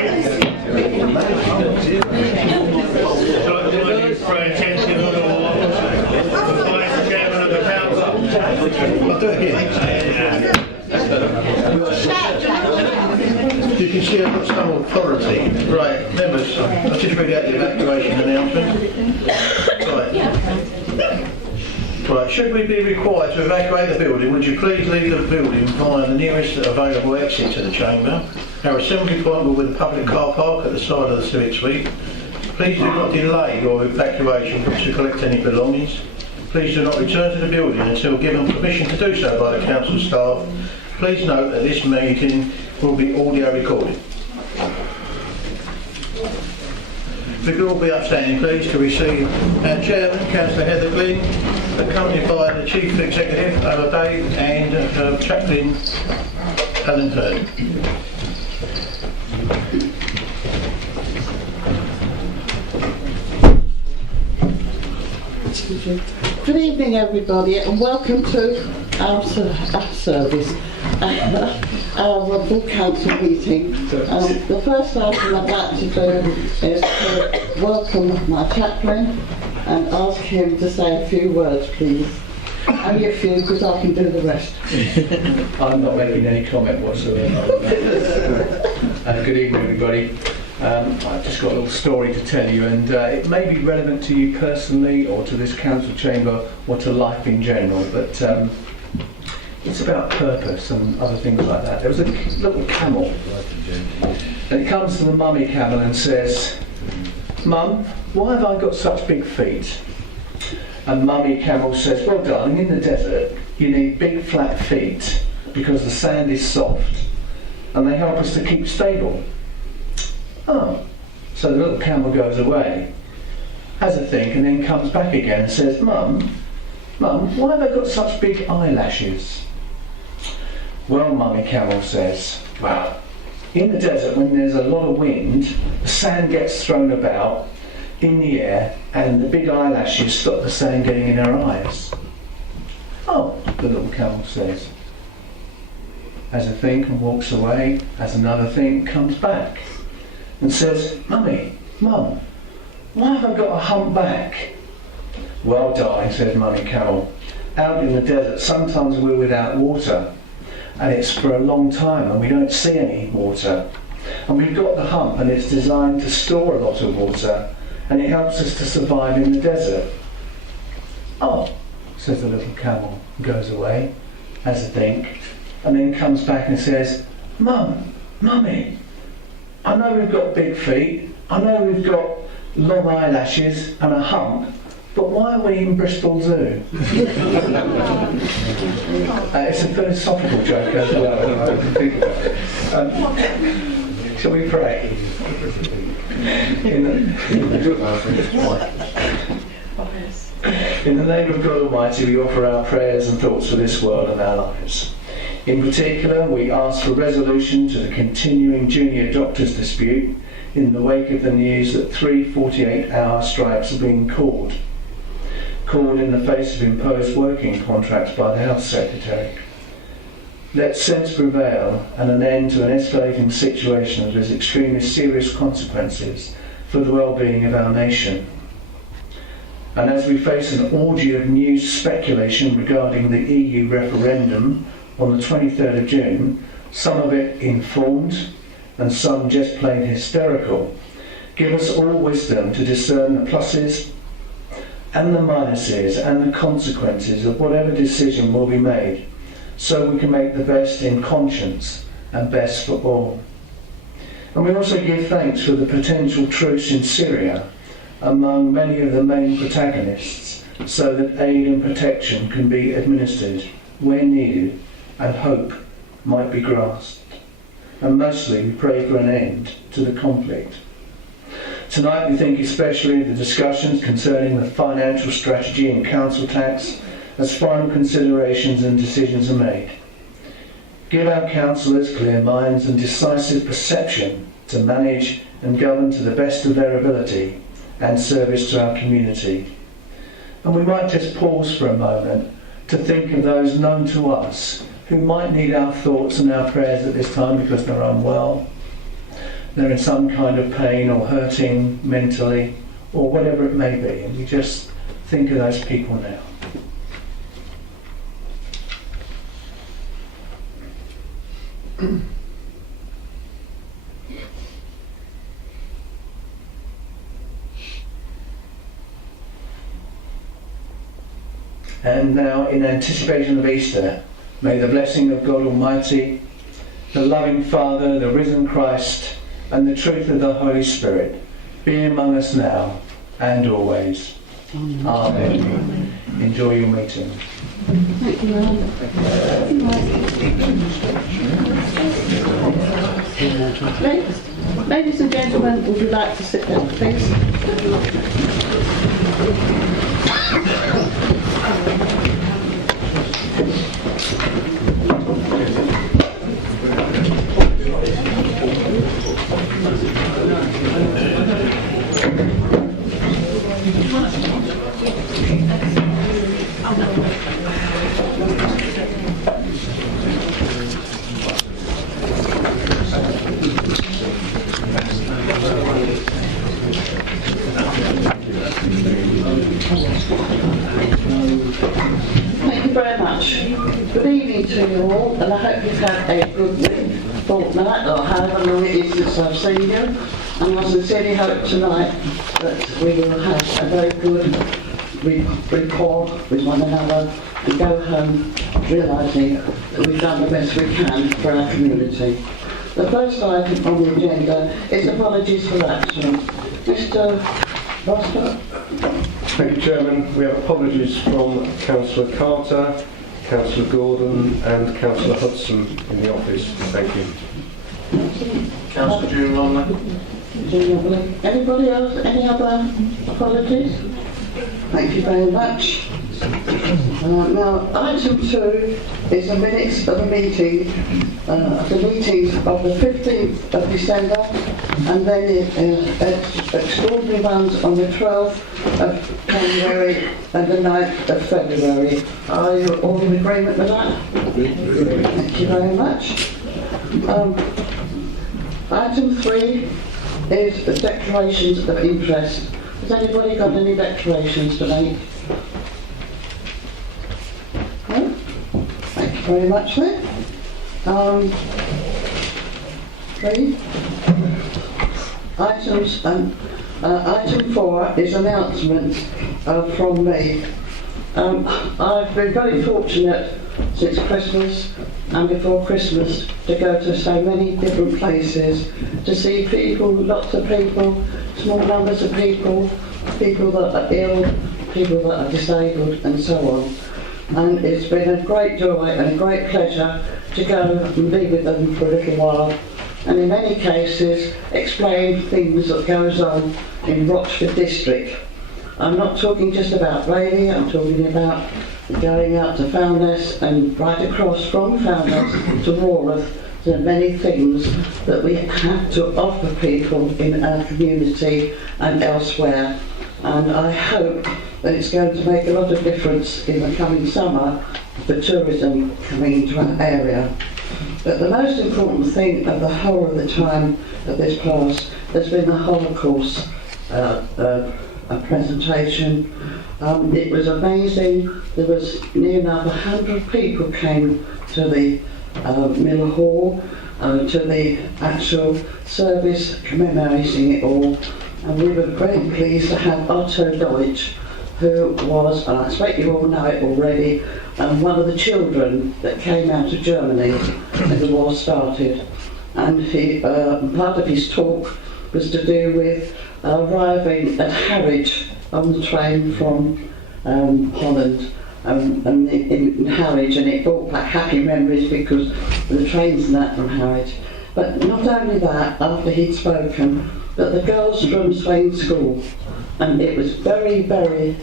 For attention of the Vice Chairman of the Council. I'll do it here. You can see I've got some authority. Right, members, I'll just read out the evacuation announcement. Right, should we be required to evacuate the building, would you please leave the building via the nearest available exit to the chamber. Our assembly point will be the public car park at the side of the Civic Suite. Please do not delay your evacuation to collect any belongings. Please do not return to the building until given permission to do so by the council staff. Please note that this meeting will be audio recorded. If we could all be upstanding please to receive our Chairman, Councillor Heather Glynn, accompanied by the Chief Executive, Ola Dave, and Chaplain Alan Hurd. Good evening everybody and welcome to our service, our full council meeting. The first item I'd like to do is to welcome my chaplain and ask him to say a few words please. Only a few because I can do the rest. I'm not making any comment whatsoever. Good evening everybody. I've just got a little story to tell you, and it may be relevant to you personally or to this council chamber or to life in general, but it's about purpose and other things like that. There was a little camel, and it comes to the mummy camel and says, "Mum, why have I got such big feet?" And mummy camel says, "Well darling, in the desert you need big flat feet because the sand is soft and they help us to keep stable." Oh, so the little camel goes away, has a think, and then comes back again and says, Mum, why have I got such big eyelashes?" Well, mummy camel says, "Well, in the desert when there's a lot of wind, the sand gets thrown about in the air and the big eyelashes stop the sand getting in her eyes." Oh, the little camel says, has a think and walks away, has another think, comes back and says, Mum, why have I got a hump back?" "Well, darling," says mummy camel, "out in the desert sometimes we're without water and it's for a long time and we don't see any water. And we've got the hump and it's designed to store a lot of water and it helps us to survive in the desert." "Oh," says the little camel, and goes away, has a think, and then comes back and says, Mummy, I know we've got big feet, I know we've got long eyelashes and a hump, but why are we in Bristol Zoo?" It's a philosophical joke as well. Shall we pray? In the name of God Almighty, we offer our prayers and thoughts for this world and our lives. In particular, we ask for resolution to the continuing junior doctors' dispute in the wake of the news that 3 48-hour strikes are being called in the face of imposed working contracts by the Health Secretary. Let sense prevail and an end to an escalating situation that has extremely serious consequences for the well-being of our nation. And as we face an orgy of news speculation regarding the EU referendum on the 23rd of June, some of it informed and some just plain hysterical, give us all wisdom to discern the pluses and the minuses and the consequences of whatever decision will be made, so we can make the best in conscience and best for all. And we also give thanks for the potential truce in Syria among many of the main protagonists, so that aid and protection can be administered where needed and hope might be grasped. And mostly we pray for an end to the conflict. Tonight we think especially of the discussions concerning the financial strategy and council tax as final considerations and decisions are made. Give our councillors clear minds and decisive perception to manage and govern to the best of their ability and service to our community. And we might just pause for a moment to think of those known to us who might need our thoughts and our prayers at this time because they're unwell, they're in some kind of pain or hurting mentally or whatever it may be, and you just think of those people now. And now, in anticipation of Easter, may the blessing of God Almighty, the loving Father, the risen Christ, and the truth of the Holy Spirit be among us now and always. Amen. Enjoy your meeting. Thank you, Ladies and gentlemen, would you like to sit down, please? Thank you very much. Good evening to you all, and I hope you've had a good week, fortnight, or however long it is since I've seen you. And I sincerely hope tonight that we will have a very good rapport with one another and go home realising that we've done the best we can for our community. The first item on the agenda is apologies for absence. Mr. Roster? Thank you, Chairman. We have apologies from Councillor Carter, Councillor Gordon and Councillor Hudson in the office. Thank you. Councillor June. Anybody else? Any other apologies? Thank you very much. Now, item 2 is the minutes of the meetings of the 15th of December and then extraordinary ones on the 12th of January and the 9th of February. Are you all in agreement with that? Thank you very much. Item 3 is the declarations of interest. Has anybody got any declarations to make? No? Thank you very much then. 3 items and item 4 is announcements from me. I've been very fortunate since Christmas and before Christmas to go to so many different places, to see people, lots of people, small numbers of people, people that are ill, people that are disabled and so on. And it's been a great joy and a great pleasure to go and be with them for a little while, and in many cases explain things that goes on in Rochford district. I'm not talking just about Rayleigh, I'm talking about going out to Foulness and right across from Foulness to Rawleth. There are many things that we have to offer people in our community and elsewhere, and I hope that it's going to make a lot of difference in the coming summer for tourism coming into our area. But the most important thing of the whole of the time of this past has been the Holocaust presentation. It was amazing. There was near enough 100 people came to the Miller Hall, to the actual service commemorating it all, and we were very pleased to have Otto Deutsch, who was, and I expect you all know it already, one of the children that came out of Germany when the war started. And he, part of his talk was to do with arriving at Harwich on the train from Holland, and in Harwich, and it brought back happy memories because the trains and that from Harwich. But not only that, after he'd spoken, but the girls from Swain School, and it was very, very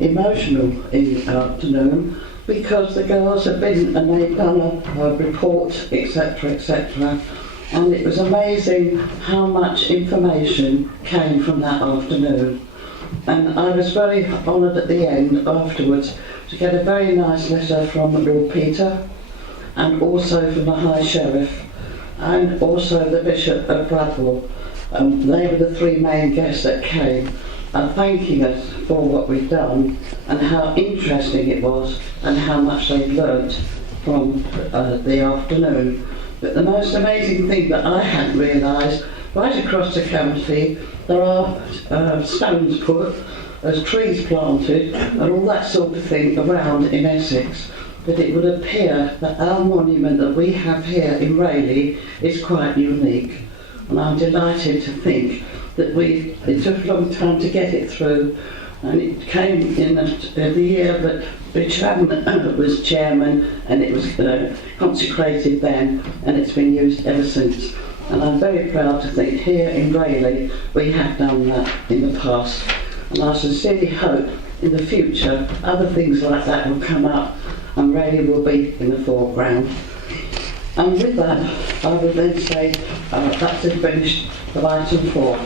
emotional in the afternoon because the girls had been and they'd done a report, etc., etc., and it was amazing how much information came from that afternoon. And I was very honoured at the end, afterwards, to get a very nice letter from Lord Peter and also from the High Sheriff, and also the Bishop of Bradwell. They were the three main guests that came, thanking us for what we've done and how interesting it was and how much they've learnt from the afternoon. But the most amazing thing that I hadn't realised, right across the county there are stones put, there's trees planted and all that sort of thing around in Essex. But it would appear that our monument that we have here in Rayleigh is quite unique. And I'm delighted to think that it took a long time to get it through, and it came in the year that Richard Hammond was chairman, and it was consecrated then, and it's been used ever since. And I'm very proud to think here in Rayleigh we have done that in the past, and I sincerely hope in the future other things like that will come up and Rayleigh will be in the foreground. And with that, I would then say that's finished of item 4.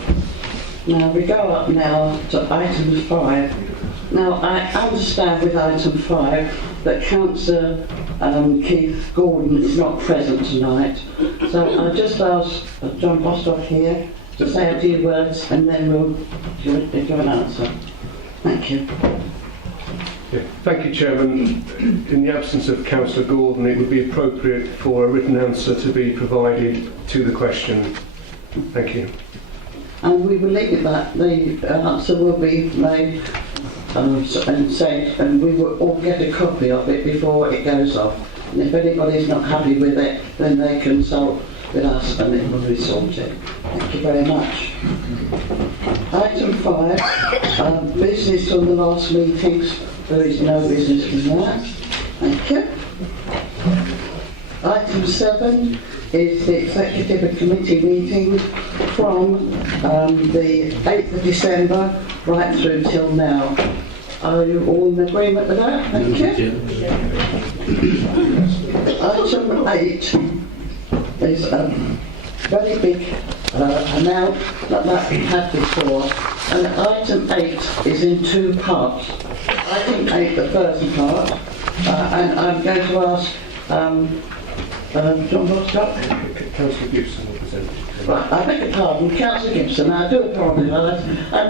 Now we go up now to item 5. Now I understand with item 5 that Councillor Keith Gordon is not present tonight. So I'll just ask John Bostock here to say a few words and then we'll give an answer. Thank you. Yeah. Thank you, Chairman. In the absence of Councillor Gordon, it would be appropriate for a written answer to be provided to the question. Thank you. And we will leave it that the answer will be made and sent, and we will all get a copy of it before it goes off. And if anybody's not happy with it, then they consult with us and it will be sorted. Thank you very much. Item 5, business from the last meetings. There is no business from that. Thank you. Item 7 is the executive and committee meetings from the 8th of December right through till now. Are you all in agreement with that? Thank you. Item 8 is a very big amount that we had before, and item 8 is in 2 parts. Item 8, the first part, and I'm going to ask John Bostock. Councillor Gibson will present. Right, I beg your pardon, Councillor Gibson, I do apologise.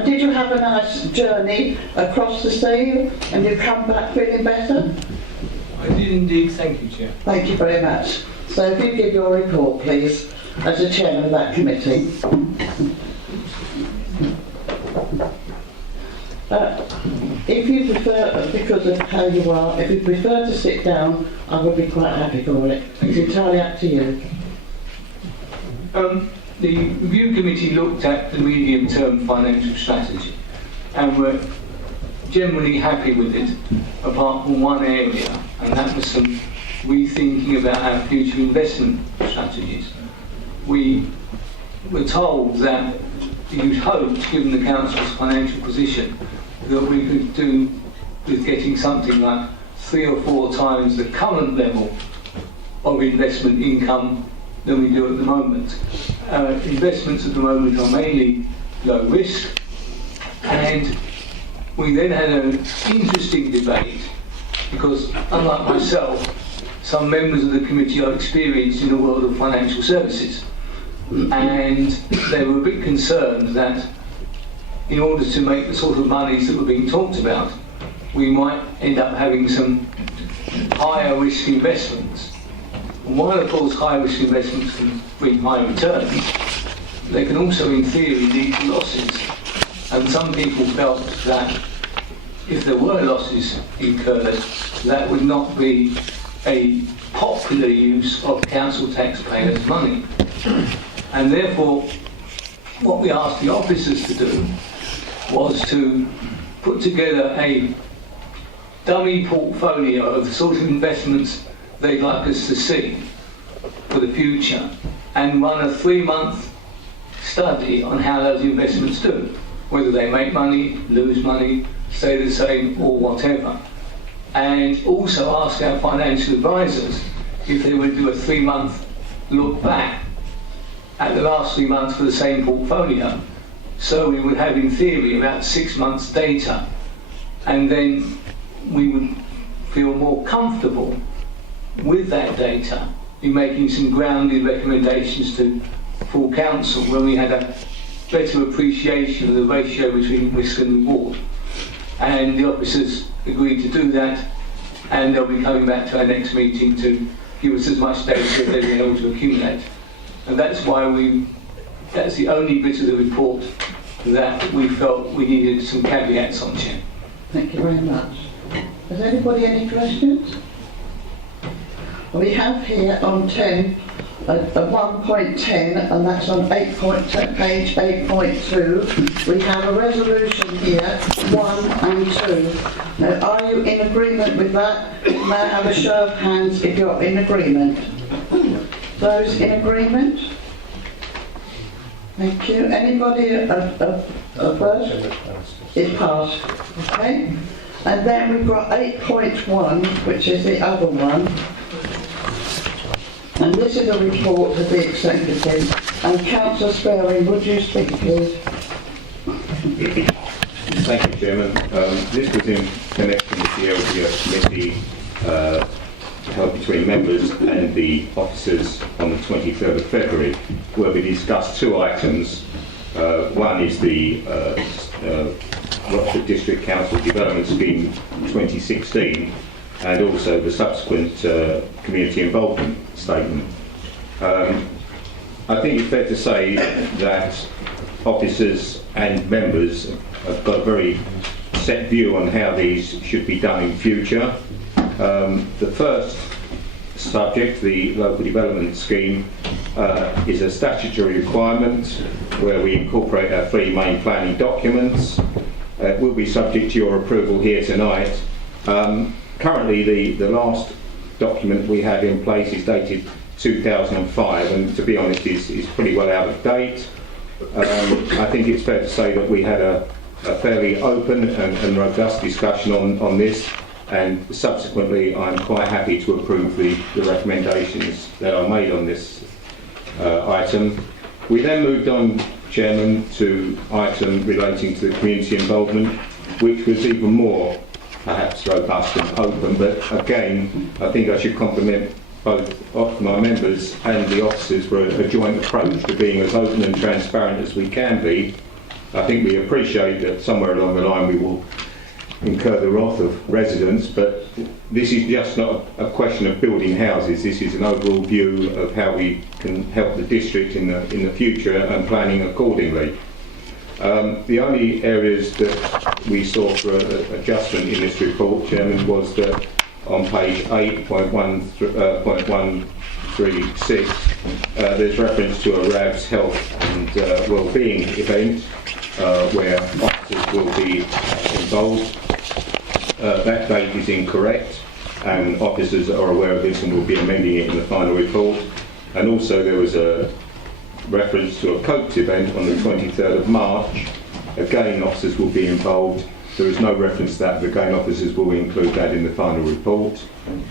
Did you have a nice journey across the sea and you come back feeling better? I did indeed, thank you, Chair. Thank you very much. So if you give your report, please, as the chairman of that committee. If you prefer, because of how you are, if you prefer to sit down, I would be quite happy for it. It's entirely up to you. The review committee looked at the medium-term financial strategy and were generally happy with it, apart from one area, and that was some rethinking about our future investment strategies. We were told that you'd hoped, given the council's financial position, that we could do with getting something like 3 or 4 times the current level of investment income than we do at the moment. Investments at the moment are mainly low risk, and we then had an interesting debate because, unlike myself, some members of the committee are experienced in the world of financial services, and they were a bit concerned that in order to make the sort of monies that were being talked about, we might end up having some higher risk investments. And while of course high risk investments can bring high returns, they can also in theory lead to losses. And some people felt that if there were losses incurred, that would not be a popular use of council taxpayers' money. And therefore, what we asked the officers to do was to put together a dummy portfolio of the sort of investments they'd like us to see for the future and run a 3-month study on how those investments do, whether they make money, lose money, stay the same or whatever. And also ask our financial advisors if they would do a 3-month look back at the last 3 months for the same portfolio. So we would have in theory about 6 months data, and then we would feel more comfortable with that data in making some grounded recommendations to full council when we had a better appreciation of the ratio between risk and reward. And the officers agreed to do that, and they'll be coming back to our next meeting to give us as much data as they've been able to accumulate. And that's why that's the only bit of the report that we felt we needed some caveats on, Chair. Thank you very much. Has anybody any questions? We have here on 10, a 1.10, and that's on page 8.2. We have a resolution here, 1 and 2. Now, are you in agreement with that? May I have a show of hands if you're in agreement? Those in agreement? Thank you. Anybody opposed? It passed. Okay. And then we've got 8.1, which is the other one. And this is a report of the executive. And Councillor Sparing, would you speak, please? Thank you, Chairman. This was in connection with the LGF committee held between members and the officers on the 23rd of February, where we discussed two items. One is the Rochford District Council Development Scheme 2016, and also the subsequent community involvement statement. I think it's fair to say that officers and members have got a very set view on how these should be done in future. The first subject, the local development scheme, is a statutory requirement where we incorporate our three main planning documents. It will be subject to your approval here tonight. Currently, the last document we have in place is dated 2005, and to be honest, is pretty well out of date. I think it's fair to say that we had a fairly open and robust discussion on this, and subsequently I'm quite happy to approve the recommendations that are made on this item. We then moved on, Chairman, to item relating to the community involvement, which was even more perhaps robust and open, but again I think I should compliment both my members and the officers for a joint approach to being as open and transparent as we can be. I think we appreciate that somewhere along the line we will incur the wrath of residents, but this is just not a question of building houses. This is an overall view of how we can help the district in the future and planning accordingly. The only areas that we saw for adjustment in this report, Chairman, was that on page 8.136 there's reference to a RAVS health and wellbeing event where officers will be involved. That date is incorrect, and officers are aware of this and will be amending it in the final report. And also there was a reference to a COPES event on the 23rd of March. Again, officers will be involved. There is no reference to that, but again, officers will include that in the final report.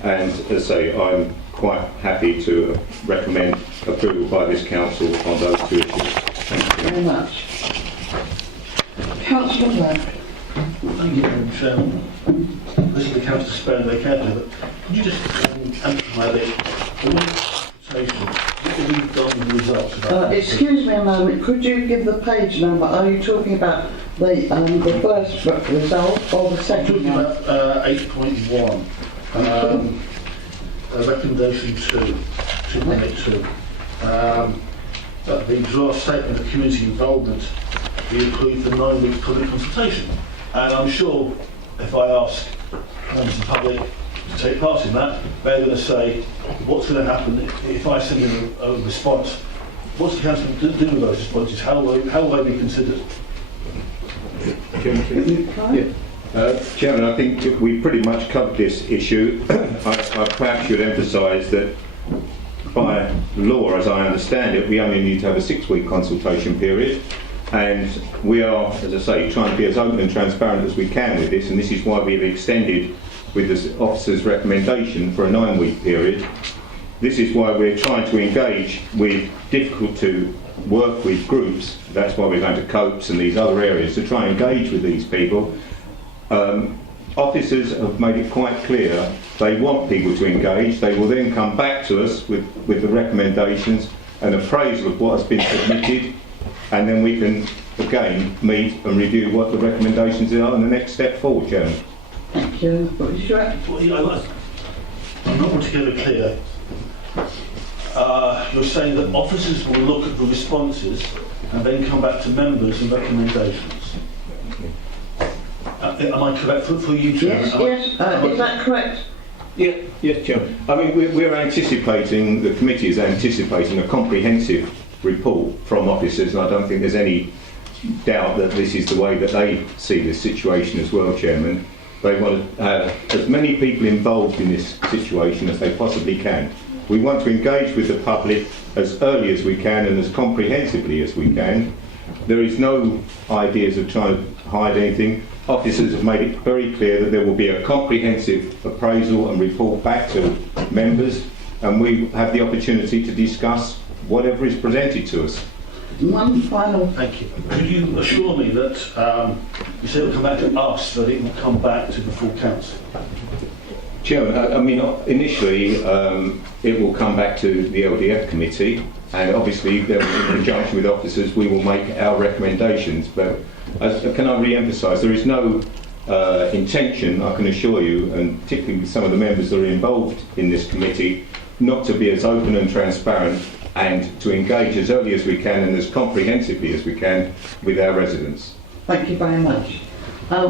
And as I say, I'm quite happy to recommend approval by this council on those two issues. Thank you very much. Councillor Black. Thank you, Madam Chairman. This is the Councillor Sparing they can do, but could you just amplify a bit the presentation? What have we done with the results of that? Excuse me a moment, could you give the page number? Are you talking about the first result or the I'm second talking one? about 8.1, recommendation 2.82. The draft statement of community involvement, we include the 9-week public consultation. And I'm sure if I ask members of the public to take part in that, they're going to say, what's going to happen if I send in a response? What's the council do with those responses? How will they be considered? Chairman, I think we pretty much covered this issue. I perhaps should emphasise that by law, as I understand it, we only need to have a 6-week consultation period. And we are, as I say, trying to be as open and transparent as we can with this, and this is why we've extended with the officer's recommendation for a 9-week period. This is why we're trying to engage with difficult to work with groups. That's why we're going to COPES and these other areas to try and engage with these people. officers have made it quite clear they want people to engage. They will then come back to us with the recommendations and appraisal of what has been submitted, and then we can again meet and review what the recommendations are and the next step forward, Chairman. Thank you. What is your I'm not altogether clear. You're saying that officers will look at the responses and then come back to members and recommendations. Am I correct for you, Chairman? Yes, is that correct? Yes, Chairman. I mean, we're anticipating, the committee is anticipating a comprehensive report from officers, and I don't think there's any doubt that this is the way that they see this situation as well, Chairman. They want to have as many people involved in this situation as they possibly can. We want to engage with the public as early as we can and as comprehensively as we can. There is no ideas of trying to hide anything. Officers have made it very clear that there will be a comprehensive appraisal and report back to members, and we have the opportunity to discuss whatever is presented to us. One final. Thank you. Could you assure me that you said it will come back to us, that it will come back to the full council? Chairman, I mean, initially it will come back to the LDF committee, and obviously in conjunction with officers we will make our recommendations, but can I re-emphasise, there is no intention, I can assure you, and particularly with some of the members that are involved in this committee, not to be as open and transparent and to engage as early as we can and as comprehensively as we can with our residents. Thank you very much.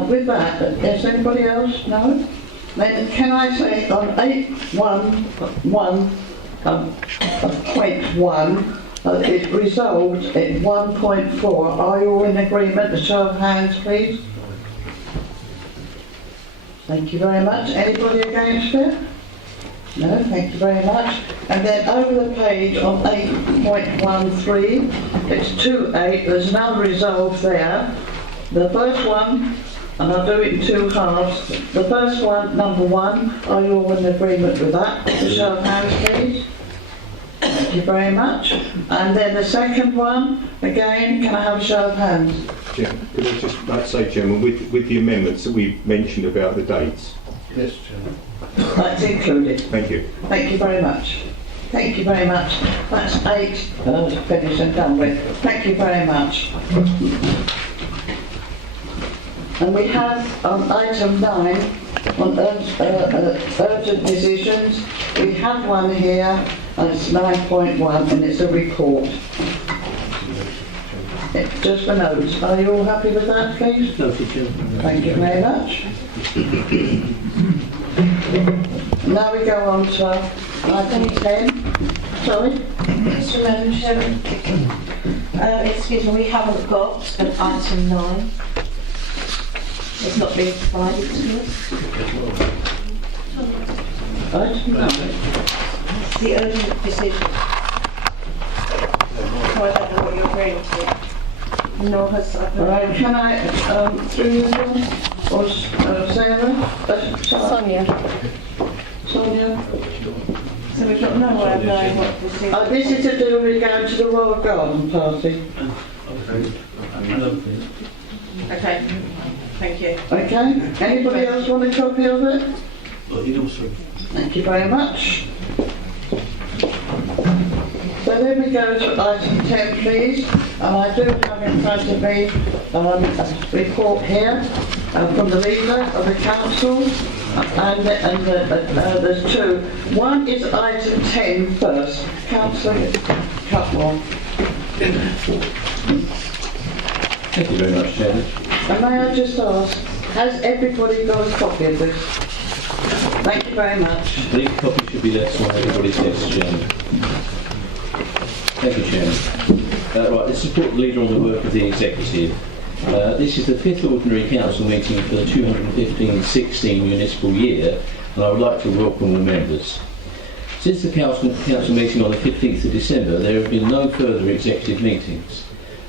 With that, is anybody else? No? Then can I say on 8.1.1, it resolved in 1.4. Are you all in agreement? A show of hands, please. Thank you very much. Anybody against it? No, thank you very much. And then over the page on 8.13, it's 2.8. There's another resolve there. The first one, and I'll do it in two halves. The first one, number 1, are you all in agreement with that? A show of hands, please. Thank you very much. And then the second one, again, can I have a show of hands? Chairman, could I just like to say, Chairman, with the amendments that we mentioned about the dates? Yes, Chairman. That's included. Thank you. Thank you very much. Thank you very much. That's 8 finished and done with. Thank you very much. And we have on item 9, on urgent decisions, we have one here, and it's 9.1, and it's a report. It's just for notes. Are you all happy with that, please? Thank you very much. Now we go on to item 10. Sorry? Mr. Madam Chairman, excuse me, we haven't got an item 9. It's not been provided to us. Item 9. The urgent decision. So I don't know what you're agreeing to. Nor has Right, can I, through you, or Sarah? Sonia. Sonia? So we've got no way of knowing what this is. This is to do with regard to the Royal Garden Party. Okay, thank you. Okay, anybody else want a copy of it? Also. Thank you very much. So then we go to item 10, please. And I do have in front of me a report here from the leader of the council. And there's two. One is item 10 first. Councillor Cutmore. Thank you very much, Chairman. And may I just ask, has everybody got a copy of this? Thank you very much. The copy should be left on everybody's desk, Chairman. Thank you, Chairman. Right, let's support the leader on the work of the executive. This is the 5th ordinary council meeting for the 2015-16 municipal year, and I would like to welcome the members. Since the council meeting on the 15th of December, there have been no further executive meetings.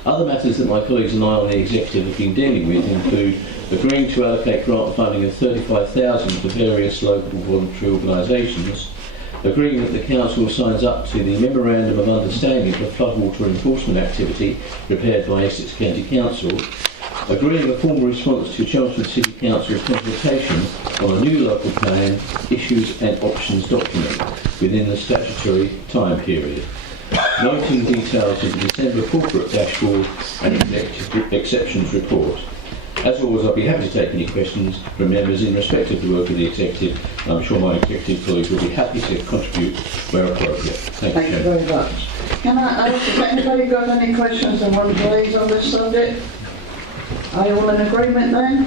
Other matters that my colleagues and I on the executive have been dealing with include agreeing to allocate grant funding of $35,000 to various local voluntary organisations, agreeing that the council signs up to the Memorandum of Understanding for floodwater enforcement activity prepared by Essex County Council, agreeing a formal response to Chelmsford City Council's consultation on a new local plan, issues and options document within the statutory time period, noting details of the December corporate dashboard and executive exceptions report. As always, I'll be happy to take any questions from members in respect of the work of the executive. I'm sure my executive colleagues will be happy to contribute where appropriate. Thank you, Thank you Chairman. very much. Can I ask if anybody got any questions and want to raise on this subject? Are you all in agreement then?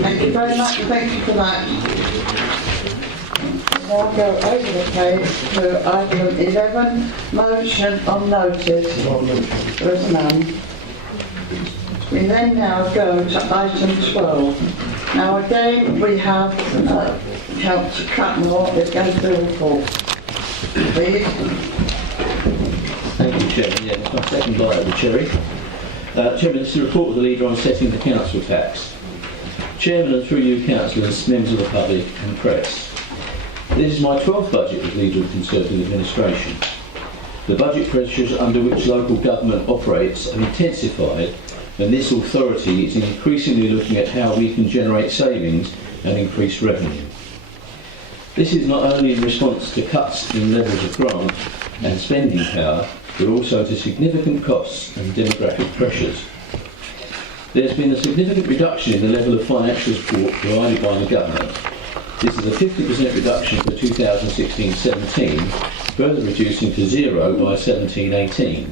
Thank you very much, thank you for that. Now go over the page to item 11, motion on notice. There is none. We then now go to item 12. Now again we have Councillor Cratmore is going to do a report. Please. Thank you, Chairman. Yeah, that's my second bite of the cherry. Chairman, this is a report of the leader on setting the council tax. Chairman, and through you, councillors, members of the public and press. This is my 12th budget as leader of the Conservative administration. The budget pressures under which local government operates have intensified, and this authority is increasingly looking at how we can generate savings and increase revenue. This is not only in response to cuts in levels of grant and spending power, but also to significant costs and demographic pressures. There's been a significant reduction in the level of financial support provided by the government. This is a 50% reduction for 2016-17, further reducing to zero by 17-18.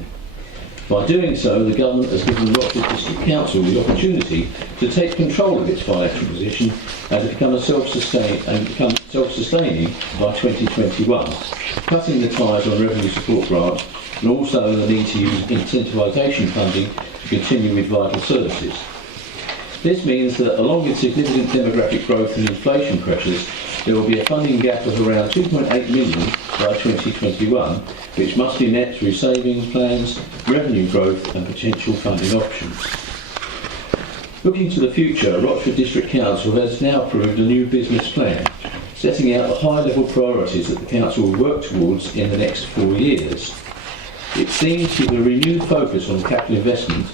By doing so, the government has given Rochford District Council the opportunity to take control of its financial position and to become self-sustaining by 2021, cutting the ties on revenue support grants and also the need to use incentivisation funding to continue with vital services. This means that along with significant demographic growth and inflation pressures, there will be a funding gap of around 2.8 million by 2021, which must be met through savings plans, revenue growth and potential funding options. Looking to the future, Rochford District Council has now approved a new business plan, setting out the high-level priorities that the Council will work towards in the next 4 years. It seems with a renewed focus on capital investment,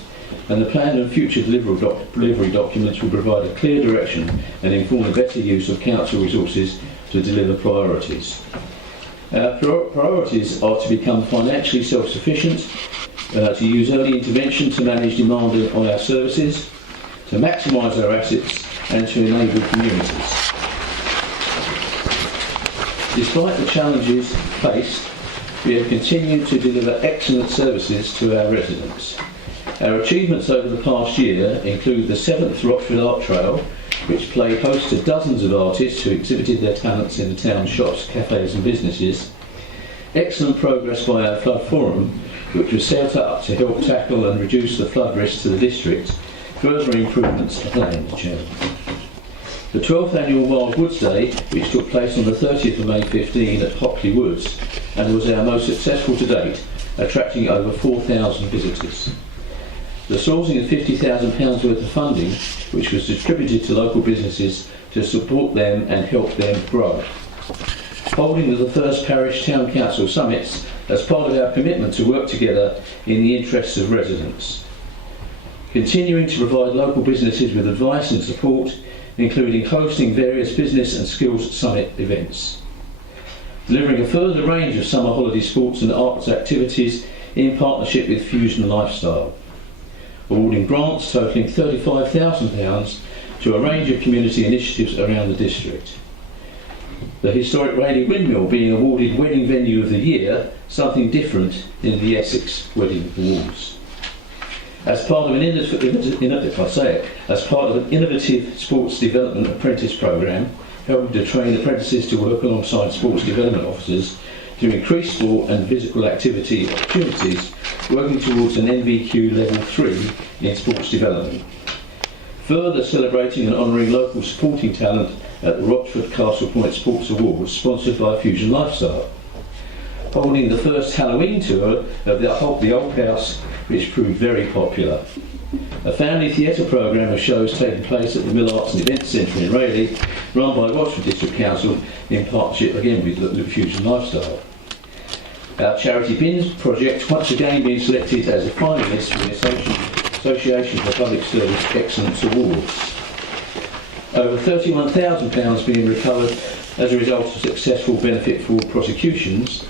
and the plan and future delivery documents will provide a clear direction and inform the better use of council resources to deliver priorities. Our priorities are to become financially self-sufficient, to use early intervention to manage demand on our services, to maximise our assets and to enable communities. Despite the challenges faced, we have continued to deliver excellent services to our residents. Our achievements over the past year include the 7th Rochford Art Trail, which played host to dozens of artists who exhibited their talents in the town shops, cafes and businesses. Excellent progress by our Flood Forum, which was set up to help tackle and reduce the flood risks to the district. Further improvements are planned, Chairman. The 12th annual Wild Woods Day, which took place on the 30th of May 15 at Hockley Woods, and was our most successful to date, attracting over 4,000 visitors. The sourcing of £50,000 worth of funding, which was distributed to local businesses to support them and help them grow. Holding the first parish town council summits as part of our commitment to work together in the interests of residents. Continuing to provide local businesses with advice and support, including hosting various business and skills summit events. Delivering a further range of summer holiday sports and arts activities in partnership with Fusion Lifestyle. Awarding grants totalling £35,000 to a range of community initiatives around the district. The historic Rayleigh Windmill being awarded Wedding Venue of the Year, something different in the Essex Wedding Awards. As part of an innovative sports development apprentice programme, helping to train apprentices to work alongside sports development officers to increase sport and physical activity opportunities, working towards an NVQ Level 3 in sports development. Further celebrating and honouring local supporting talent at the Rochford Castle Point Sports Awards, sponsored by Fusion Lifestyle. Holding the first Halloween tour of the Old House, which proved very popular. A family theatre programme of shows taking place at the Mill Arts and Events Centre in Rayleigh, run by Rochford District Council in partnership again with Fusion Lifestyle. Our Charity Bins project once again being selected as a finalist for the Association for Public Service Excellence Awards. Over £31,000 being recovered as a result of successful benefit fraud prosecutions,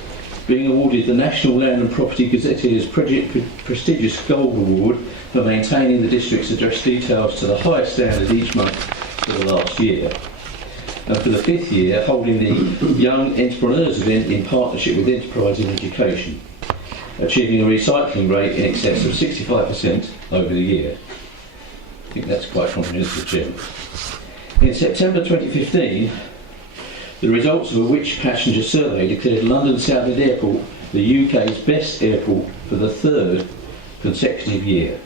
being awarded the National Land and Property Gazetteer's prestigious Gold Award for maintaining the district's address details to the highest standard each month for the last year. And for the 5th year, holding the Young Entrepreneurs event in partnership with Enterprise in Education, achieving a recycling rate in excess of 65% over the year. I think that's quite comprehensive, Jim. In September 2015, the results of a Which Passenger survey declared London Southend Airport the UK's best airport for the 3rd consecutive year.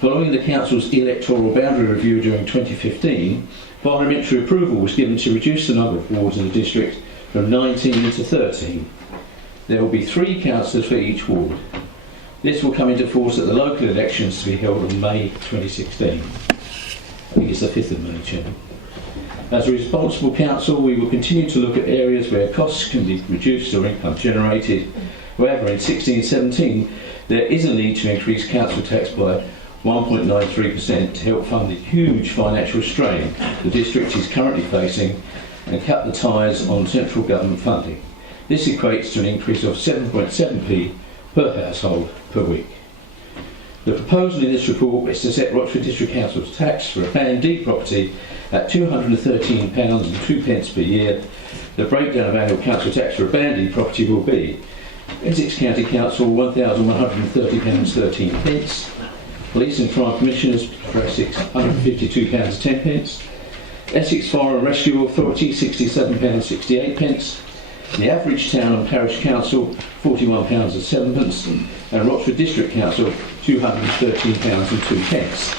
Following the Council's electoral boundary review during 2015, parliamentary approval was given to reduce the number of wards in the district from 19 to 13. There will be 3 councillors for each ward. This will come into force at the local elections to be held in May 2016. I think it's the 5th of May, Chairman. As a responsible council, we will continue to look at areas where costs can be reduced or income generated. However, in 16-17, there is a need to increase council tax by 1.93% to help fund the huge financial strain the district is currently facing and cut the ties on central government funding. This equates to an increase of 7.7p per household per week. The proposal in this report is to set Rochford District Council's tax for a Band D property at £213.02 per year. The breakdown of annual council tax for a Band D property will be Essex County Council £1,130.13, Police and Crime Commissioners for Essex £152.10, Essex Fire and Rescue Authority £67.68, the average town and parish council £41.07, and Rochford District Council £213.02.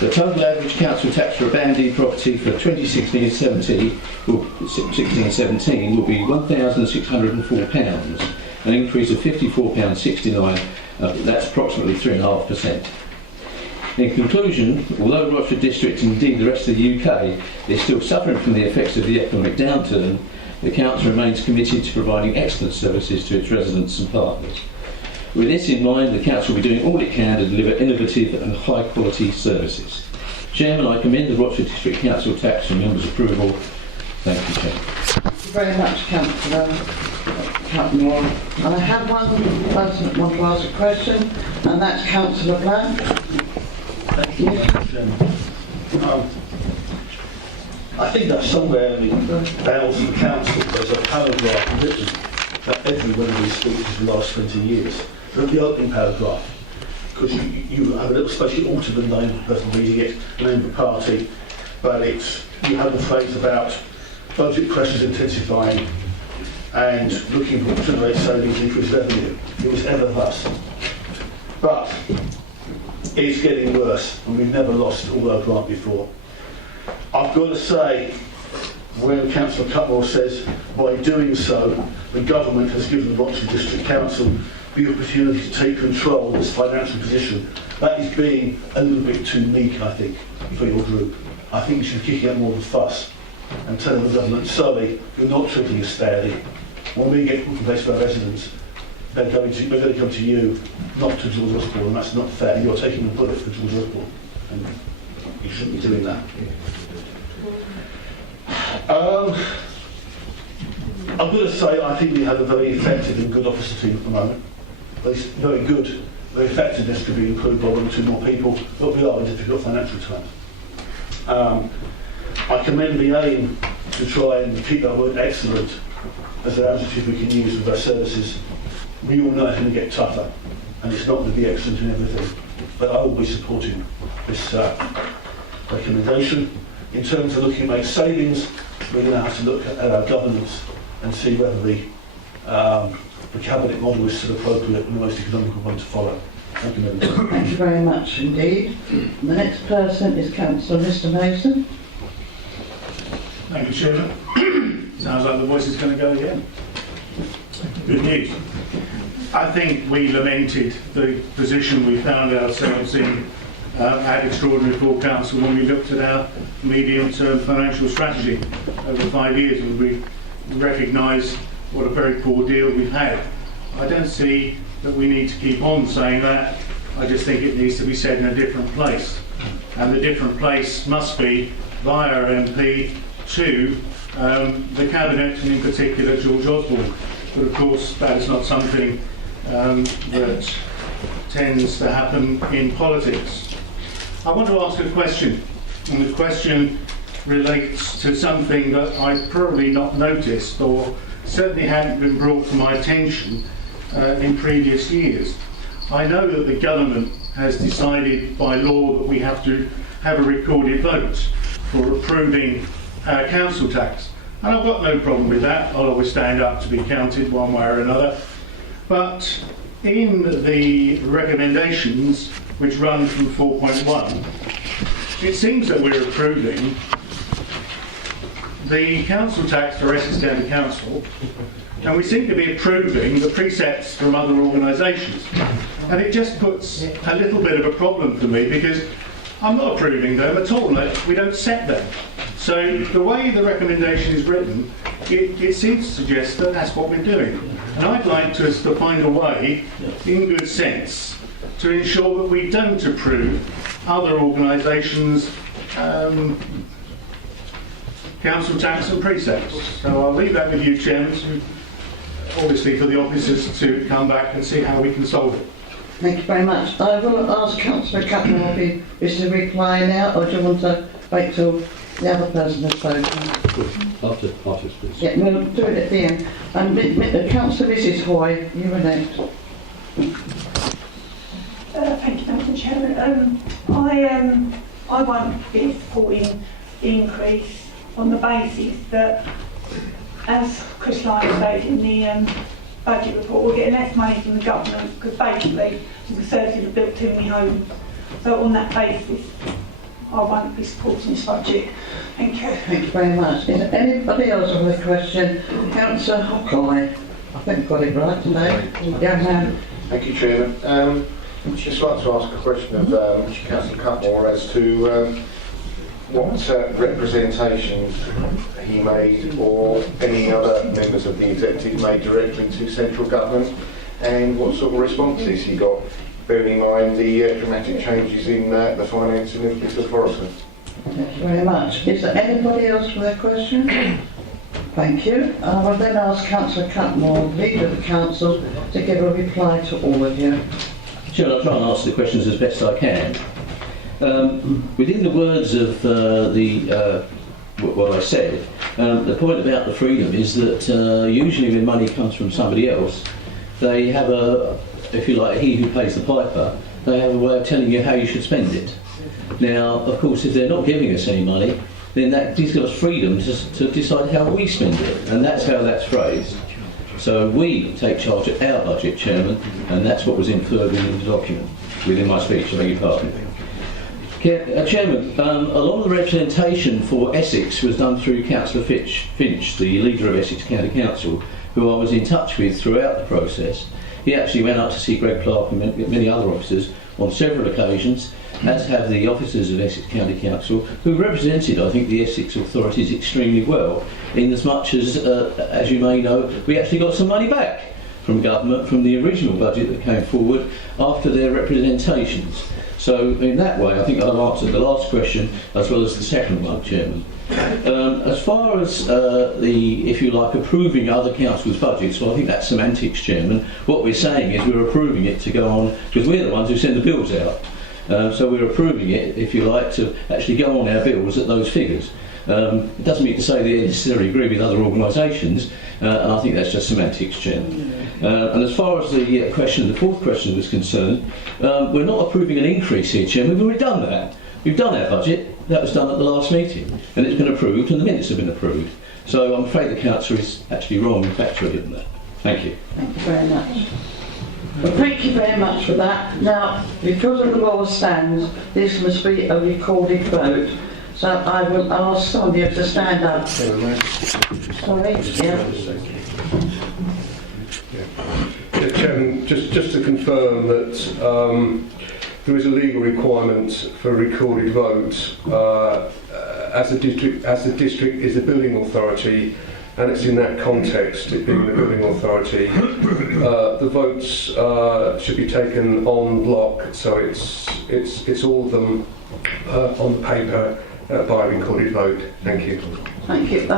The total average council tax for a Band D property for 2016-17 will be £1,604, an increase of £54.69, that's approximately 3.5%. In conclusion, although Rochford District and indeed the rest of the UK is still suffering from the effects of the economic downturn, the Council remains committed to providing excellent services to its residents and partners. With this in mind, the Council will be doing all it can to deliver innovative and high quality services. Chairman, I commend the Rochford District Council tax for members' approval. Thank you, Chairman. Thank you very much, Councillor Moore. And I have one person that wants to ask a question, and that's Councillor Bland. Thank you, Chairman. I think that somewhere in the bowels of the council there's a paragraph written that every one of these speeches for the last 20 years. Look at the opening paragraph, because you have a little space, you alter the name of the person reading it, the name of the party, but you have the phrase about budget pressures intensifying and looking for generate savings, increase revenue. It was ever thus. But it's getting worse, and we've never lost all our grant before. I've got to say, when Councillor Cutmore says, by doing so, the government has given the Rochford District Council the opportunity to take control of its financial position, that is being a little bit too meek, I think, for your group. I think you should be kicking up more of a fuss and telling the government, sorry, you're not treating us fairly. When we get complaints by residents, they're going to come to you, not to George Osborne, and that's not fair. You're taking the bullet for George Osborne, and you shouldn't be doing that. I'm going to say I think we have a very effective and good officer team at the moment. It's very good, very effectiveness could be improved by 1 or 2 more people, but we are in difficult financial times. I commend the aim to try and keep that word excellent as an adjective we can use with our services. We all know it's going to get tougher, and it's not going to be excellent in everything, but I will be supporting this recommendation. In terms of looking at make savings, we're going to have to look at our governance and see whether the cabinet model is still appropriate and the most economical one to follow. Thank you very much. Thank you very much indeed. The next person is Councillor Mr Mason. Thank you, Chairman. Sounds like the voice is going to go again. Good news. I think we lamented the position we found ourselves in at Extraordinary Full Council when we looked at our medium-term financial strategy over 5 years, and we recognised what a very poor deal we've had. I don't see that we need to keep on saying that. I just think it needs to be said in a different place. And the different place must be via MP to the Cabinet, and in particular George Osborne. But of course that is not something that tends to happen in politics. I want to ask a question, and the question relates to something that I've probably not noticed, or certainly hadn't been brought to my attention in previous years. I know that the government has decided by law that we have to have a recorded vote for approving council tax. And I've got no problem with that. I'll always stand up to be counted one way or another. But in the recommendations, which run from 4.1, it seems that we're approving the council tax for Essex County Council, and we seem to be approving the precepts from other organisations. And it just puts a little bit of a problem for me, because I'm not approving them at all. We don't set them. So the way the recommendation is written, it seems to suggest that that's what we're doing. And I'd like us to find a way, in good sense, to ensure that we don't approve other organisations' council tax and precepts. So I'll leave that with you, Chairman, obviously for the officers to come back and see how we can solve it. Thank you very much. I will ask Councillor Cutmore if he wishes to reply now, or do you want to wait till the other person has spoken? After please. Yeah, we'll do it at the end. And Councillor Mrs Hoy, you were next. Thank you, Madam Chairman. I won't be supporting the increase on the basis that, as Chris Lyon stated in the budget report, we're getting less money from the government because basically the Conservatives have built too many homes. So on that basis, I won't be supporting this budget. Thank you. Thank you very much. Is there anybody else with a question? Councillor Hockley. I think I've got it right today. Young man. Thank you, Chairman. I'd just like to ask a question of Councillor Cutmore as to what representation he made, or any other members of the executive made directly to central government, and what sort of responses he got, bearing in mind the dramatic changes in the financing of Bristol Forest. Thank you very much. Is there anybody else with a question? Thank you. I will then ask Councillor Cutmore, Leader of the Council, to give a reply to all of you. Sure, I'll try and answer the questions as best I can. Within the words of what I said, the point about the freedom is that usually when money comes from somebody else, they have if you like, he who pays the piper, they have a way of telling you how you should spend it. Now, of course, if they're not giving us any money, then that gives us freedom to decide how we spend it, and that's how that's phrased. So we take charge of our budget, Chairman, and that's what was inferred within the document, within my speech, I beg your pardon. Chairman, a lot of the representation for Essex was done through Councillor Finch, the leader of Essex County Council, who I was in touch with throughout the process. He actually went up to see Greg Clark and many other officers on several occasions, as have the officers of Essex County Council, who represented, I think, the Essex authorities extremely well, in as much as you may know, we actually got some money back from government, from the original budget that came forward after their representations. So in that way, I think I've answered the last question as well as the second one, Chairman. As far as if you like, approving other councils' budgets, well, I think that's semantics, Chairman. What we're saying is we're approving it to go on, because we're the ones who send the bills out. So we're approving it, if you like, to actually go on our bills at those figures. It doesn't mean to say they necessarily agree with other organisations, and I think that's just semantics, Chairman. And as far as the fourth question was concerned, we're not approving an increase here, Chairman. We've already done that. We've done our budget. That was done at the last meeting, and it's been approved, and the minutes have been approved. So I'm afraid the Councillor is actually wrong factually in that. Thank you. Thank you very much. Well, thank you very much for that. Now, because of the law stands, this must be a recorded vote. So I will ask some of you to stand up. Sorry? Yeah. Chairman, just to confirm that there is a legal requirement for a recorded vote. As the district is the building authority, and it's in that context, it being the building authority, the votes should be taken en bloc, so it's all of them on the paper by a recorded vote. Thank you. Thank you.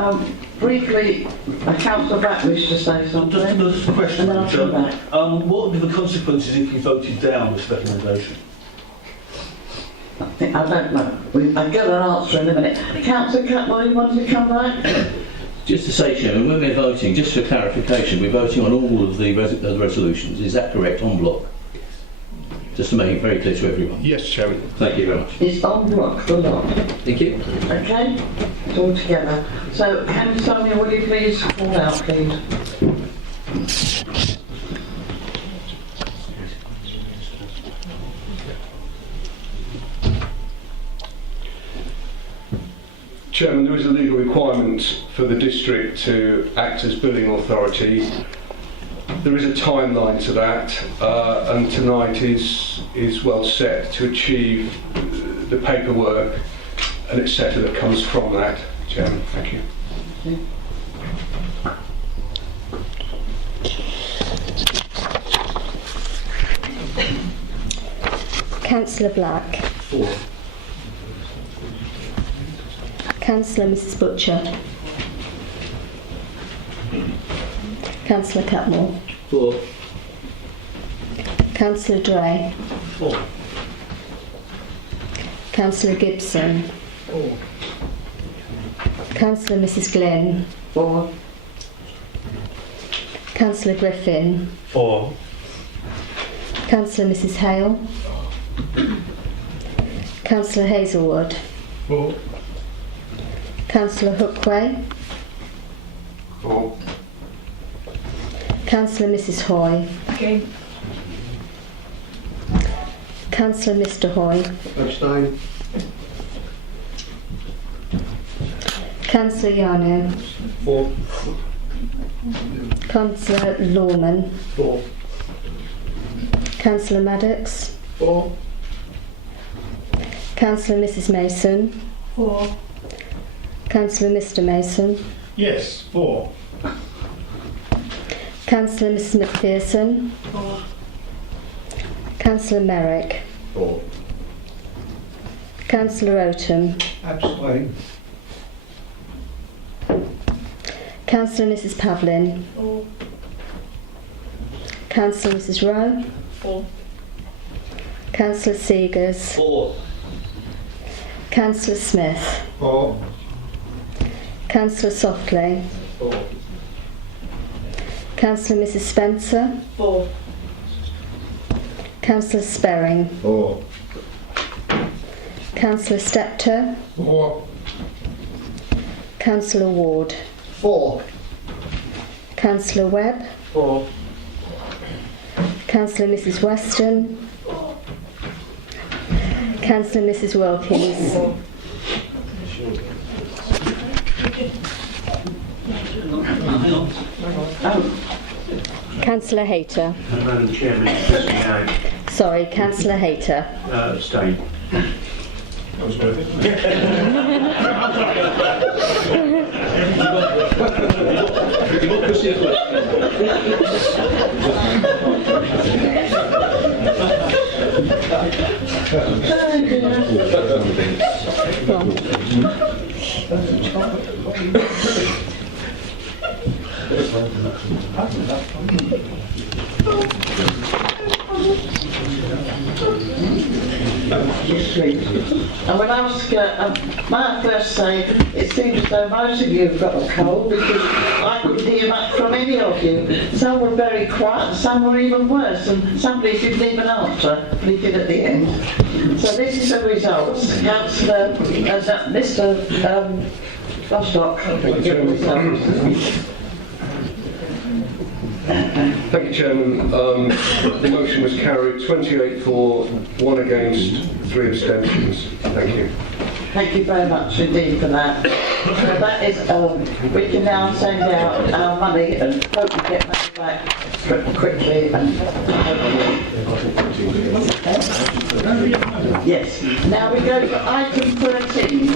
Briefly, Councillor Back wished to say something. Just a question, And then I'll come back. what would be the consequences if you voted down this recommendation? I don't know. I'll get an answer in a minute. Councillor Catmull, you wanted to come back? Just to say, Chairman, when we're voting, just for clarification, we're voting on all of the resolutions. Is that correct, en bloc? Just to make it very clear to everyone. Yes, Chairman. Thank you very much. It's on block, the lot. Thank you. Okay? It's all together. So, can Sonia, will you please call out, please? Chairman, there is a legal requirement for the district to act as building authority. There is a timeline to that, and tonight is well set to achieve the paperwork and etc. that comes from that. Chairman, thank you. Councillor Black. 4. Councillor Mrs Butcher. Councillor Catmull. 4. Councillor Dray. 4. Councillor Gibson. 4. Councillor Mrs Glynn. 4. Councillor Griffin. 4. Councillor Mrs Hale. Councillor Hazelwood. 4. Councillor Hookway. 4. Councillor Mrs Hoy. Again. Councillor Mr Hoy. Abstain. Councillor Yarno. 4. Councillor Lawman. 4. Councillor Maddox. 4. Councillor Mrs Mason. 4. Councillor Mr Mason. Yes, 4. Councillor Mrs McPherson. 4. Councillor Merrick. 4. Councillor Oldham. Abstain. Councillor Mrs Pavlin. 4. Councillor Mrs Rowe. 4. Councillor Seegers. 4. Councillor Smith. 4. Councillor Softley. 4. Councillor Mrs Spencer. 4. Councillor Sperring. 4. Councillor Steptoe. 4. Councillor Ward. 4. Councillor Webb. 4. Councillor Mrs Weston. Councillor Mrs Wilkins. Councillor Hayter. Madam Chairman, Sorry, Councillor Hayter. abstain. That was worth it. And when I was, may I first say, it seems as though most of you have got a cold because I couldn't hear much from any of you. Some were very quiet, some were even worse, and somebody didn't even answer, but he did at the end. So this is the results. Councillor, Mr. Bostock. Thank you, Chairman. The motion was carried 28 for, 1 against, 3 abstentions. Thank you. Thank you very much indeed for that. So that is, we can now send out our money and hope we get money back quickly. Yes. Now we go to item 13.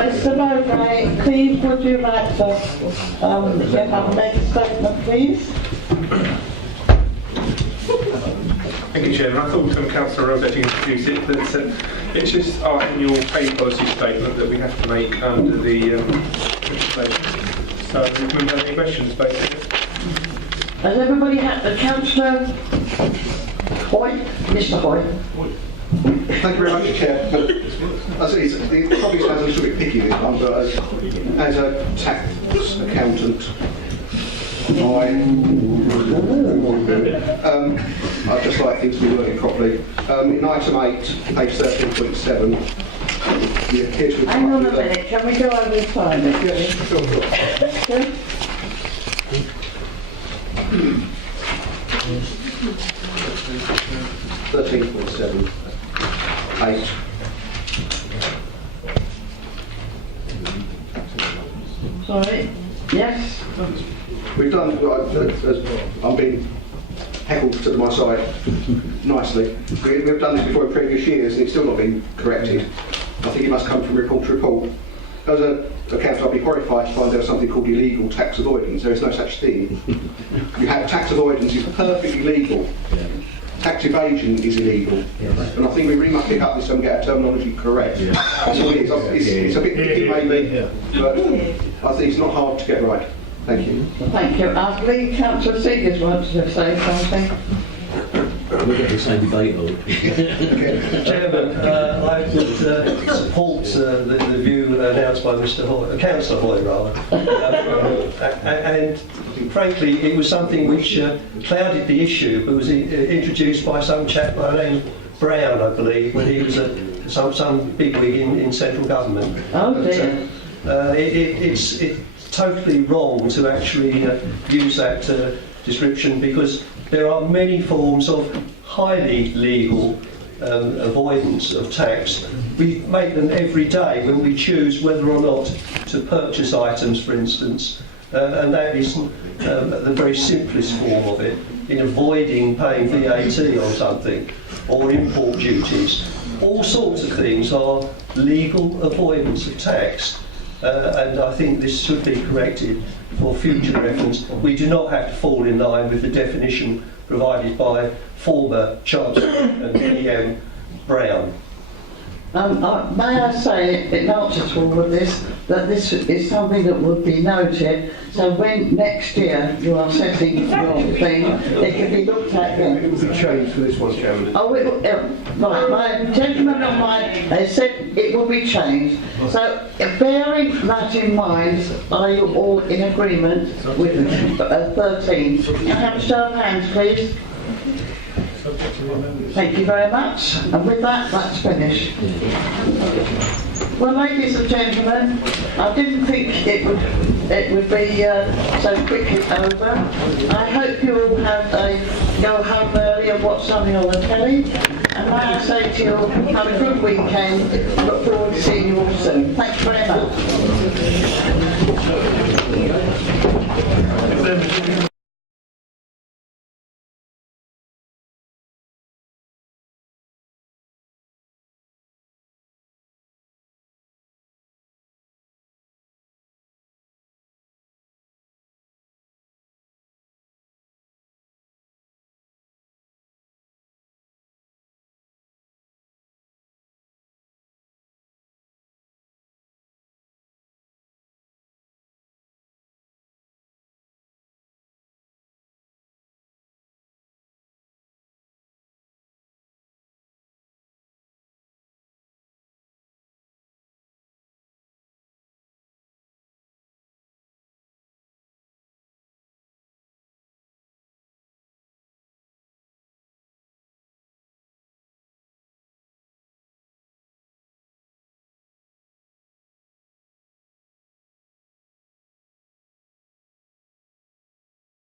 Mr. Mowbray, please would you like to make a statement, please? Thank you, Chairman. I thought Councillor Rossetti introduced it, but it's just in your pay policy statement that we have to make under the legislation. So if we have any questions, basically. Has everybody had the Councillor Hoyt? Mr. Hoyt? Thank you very much, Chair. It probably sounds a little bit picky, this one, but as a tax accountant, I'd just like things to be working properly. In item 8, page 13.7, you appear to... Hang on a minute, can we go over the time? Yes, sure. 13.7, 8. Sorry, yes? We've done, I'm being heckled to my side nicely. We've done this before in previous years and it's still not been corrected. I think it must come from report to report. As an accountant, I'd be horrified to find there's something called illegal tax avoidance. There is no such thing. You have tax avoidance is perfectly legal. Tax evasion is illegal. And I think we really must pick up this and get our terminology correct. That's all it is. It's a bit picky maybe, but I think it's not hard to get right. Thank you. Thank you. I believe Councillor Seegers wanted to say something. We'll get the same debate on. Chairman, I would support the view announced by Mr. Hoy, Councillor Hoy rather. And frankly, it was something which clouded the issue, but was introduced by some chap by the name Brown, I believe, when he was some bigwig in central government. Oh dear. It's totally wrong to actually use that description, because there are many forms of highly legal avoidance of tax. We make them every day when we choose whether or not to purchase items, for instance, and that is the very simplest form of it, in avoiding paying VAT on something, or import duties. All sorts of things are legal avoidance of tax. And I think this should be corrected for future reference. We do not have to fall in line with the definition provided by former Chancellor and PM Brown. May I say, in answer to all of this, that this is something that would be noted, so when next year you are setting your thing, it can be looked at then. It will be changed for this one, Chairman. Oh, right, my gentleman on mine has said it will be changed. So, bearing that in mind, are you all in agreement with 13? Can I have a show of hands, please? Thank you very much. And with that, that's finished. Well, ladies and gentlemen, I didn't think it would be so quickly over. I hope you all have go home early and watch something on the telly. And may I say to you, have a good weekend. Look forward to seeing you all soon. Thank you very much.